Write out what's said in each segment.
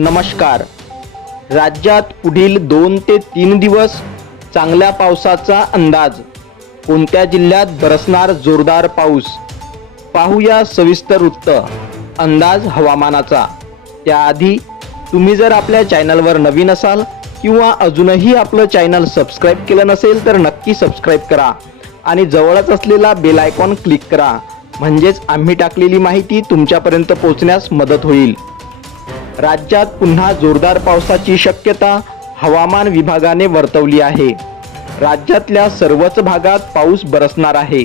नमस्कार. राज्यात पुढील दोन ते तीन दिवस चांगल्या पावसाचा अंदाज. कोणत्या जिल्ह्यात बरसणार जोरदार पाऊस? पाहूया सविस्तर वृत्त. अंदाज हवामानाचा. त्याआधी तुम्ही जर आपल्या चॅनलवर नवीन असाल किंवा अजूनही आपलं चॅनल सबस्क्राईब केलं नसेल तर नक्की सबस्क्राईब करा आणि जवळच असलेला बेल आयकॉन क्लिक करा. म्हणजेच आम्ही टाकलेली माहिती तुमच्यापर्यंत पोहोचण्यास मदत होईल. राज्यात पुन्हा जोरदार पावसाची शक्यता हवामान विभागाने वर्तवली आहे. राज्यातल्या सर्वच भागात पाऊस बरसणार आहे.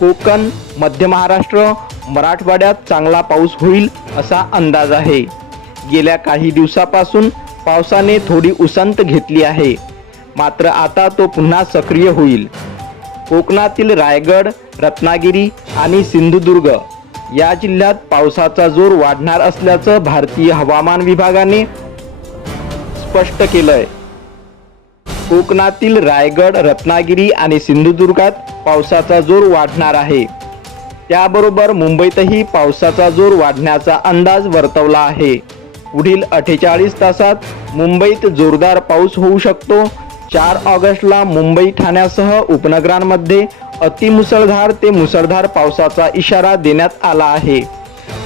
कोकण मध्य महाराष्ट्र मराठवाड्यात चांगला पाऊस होईल असा अंदाज आहे. गेल्या काही दिवसापासून पावसाने थोडी उसंत घेतली आहे. मात्र आता तो पुन्हा सक्रिय होईल. कोकणातील रायगड रत्नागिरी आणि सिंधुदुर्ग या जिल्ह्यात पावसाचा जोर वाढणार असल्याचं भारतीय हवामान विभागाने स्पष्ट केलंय. कोकणातील रायगड रत्नागिरी आणि सिंधुदुर्गात पावसाचा जोर वाढणार आहे. त्याबरोबर मुंबईतही पावसाचा जोर वाढण्याचा अंदाज वर्तवला आहे. पुढील अठ्ठेचाळीस तासात मुंबईत जोरदार पाऊस होऊ शकतो चार ऑगस्टला मुंबई ठाण्यासह उपनगरांमध्ये अतिमुसळधार ते मुसळधार पावसाचा इशारा देण्यात आला आहे.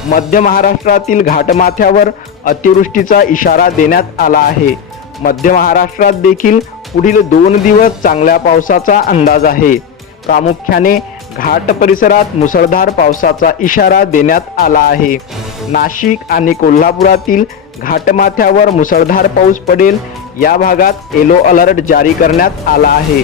मध्य महाराष्ट्रातील घाटमाथ्यावर अतिवृष्टीचा इशारा देण्यात आला आहे. मध्य महाराष्ट्रात देखील पुढील दोन दिवस चांगल्या पावसाचा अंदाज आहे. प्रामुख्याने घाट परिसरात मुसळधार पावसाचा इशारा देण्यात आला आहे. नाशिक आणि कोल्हापुरातील घाटमाथ्यावर मुसळधार पाऊस पडेल या भागात येलो अलर्ट जारी करण्यात आला आहे.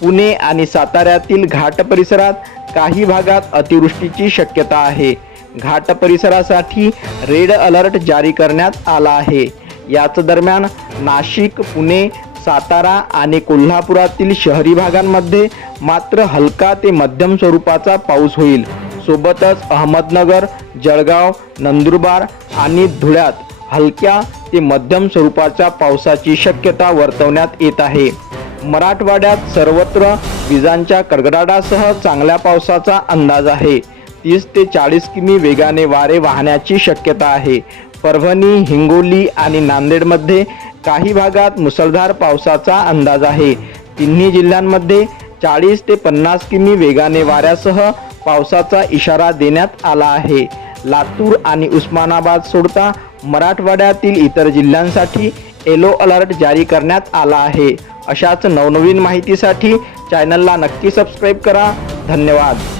पुणे आणि साताऱ्यातील घाट परिसरात काही भागात अतिवृष्टीची शक्यता आहे. घाट परिसरासाठी रेड अलर्ट जारी करण्यात आला आहे. याच दरम्यान नाशिक पुणे सातारा आणि कोल्हापुरातील शहरी भागांमध्ये मात्र हलका ते मध्यम स्वरूपाचा पाऊस होईल. सोबतच अहमदनगर जळगाव नंदुरबार आणि धुळ्यात हलक्या ते मध्यम स्वरूपाच्या पावसाची शक्यता वर्तवण्यात येत आहे. मराठवाड्यात सर्वत्र विजांच्या कडकडाटासह चांगल्या पावसाचा अंदाज आहे. तीस ते चाळीस किमी वेगाने वारे वाहण्याची शक्यता आहे. परभणी हिंगोली आणि नांदेडमध्ये काही भागात मुसळधार पावसाचा अंदाज आहे. तिन्ही जिल्ह्यांमध्ये चाळीस ते पन्नास किमी वेगाने वाऱ्यासह पावसाचा इशारा देण्यात आला आहे. लातूर आणि उस्मानाबाद सोडता मराठवाड्यातील इतर जिल्ह्यांसाठी येलो अलर्ट जारी करण्यात आला आहे. अशाच नवनवीन माहितीसाठी चॅनलला नक्की सबस्क्राईब करा. धन्यवाद.